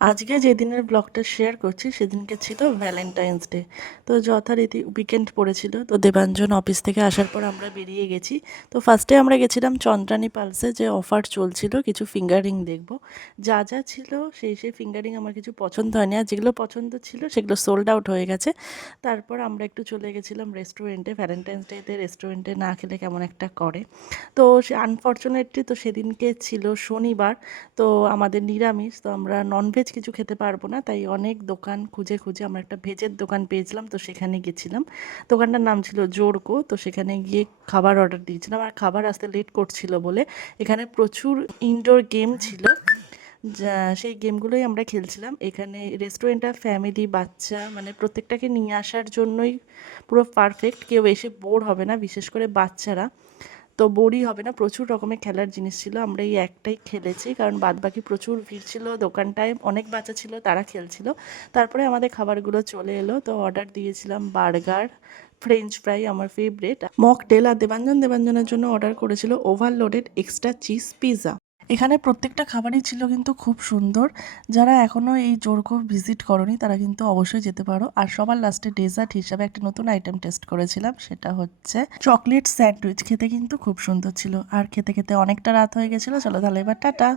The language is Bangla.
আজকে যেদিনের ব্লগটা শেয়ার করছি সেদিনকে ছিল ভ্যালেন্টাইন্স ডে। তো যথারীতি উইকেন্ড পড়েছিল, তো দেবাঞ্জন অফিস থেকে আসার পর আমরা বেরিয়ে গেছি। তো ফার্স্টে আমরা গেছিলাম চন্দ্রানী পালসে, যে অফার চলছিল কিছু ফিঙ্গারিং দেখব। যা যা ছিল সেই ফিঙ্গারিং আমার কিছু পছন্দ হয়নি, আর যেগুলো পছন্দ ছিল সেগুলো সোল্ড আউট হয়ে গেছে। তারপর আমরা একটু চলে গেছিলাম রেস্টুরেন্টে। ভ্যালেন্টাইন্স ডেতে রেস্টুরেন্টে না খেলে কেমন একটা করে। তো সে আনফর্চুনেটলি তো সেদিনকে ছিল শনিবার, তো আমাদের নিরামিষ, তো আমরা ননভেজ কিছু খেতে পারবো না, তাই অনেক দোকান খুঁজে খুঁজে আমরা একটা ভেজের দোকান পেয়েছিলাম, তো সেখানে গেছিলাম। দোকানটার নাম ছিল জোরকো। তো সেখানে গিয়ে খাবার অর্ডার দিয়েছিলাম, আর খাবার আসতে লেট করছিল বলে এখানে প্রচুর ইনডোর গেম ছিল, যা সেই গেমগুলোই আমরা খেলছিলাম। এখানে রেস্টুরেন্টটা ফ্যামিলি, বাচ্চা, মানে প্রত্যেকটাকে নিয়ে আসার জন্যই পুরো পারফেক্ট। কেউ এসে বোর হবে না, বিশেষ করে বাচ্চারা তো বোরই হবে না। প্রচুর রকমের খেলার জিনিস ছিল, আমরা এই একটাই খেলেছি কারণ বাদবাকি প্রচুর ভিড় ছিল দোকানটায়, অনেক বাচ্চা ছিল তারা খেলছিল। তারপরে আমাদের খাবারগুলো চলে এলো, তো অর্ডার দিয়েছিলাম বার্গার, ফ্রেঞ্চ ফ্রাই আমার ফেভারিট, মকটেল, আর দেবাঞ্জনের জন্য অর্ডার করেছিল ওভারলোডেড এক্সট্রা চিজ পিৎজা। এখানে প্রত্যেকটা খাবারই ছিল কিন্তু খুব সুন্দর। যারা এখনও এই জোরকো ভিজিট করনি তারা কিন্তু অবশ্যই যেতে পারো। আর সবার লাস্টে ডেজার্ট হিসাবে একটা নতুন আইটেম টেস্ট করেছিলাম, সেটা হচ্ছে চকলেট স্যান্ডউইচ। খেতে কিন্তু খুব সুন্দর ছিল, আর খেতে খেতে অনেকটা রাত হয়ে গেছিলো। চলো তাহলে এবার টাটা।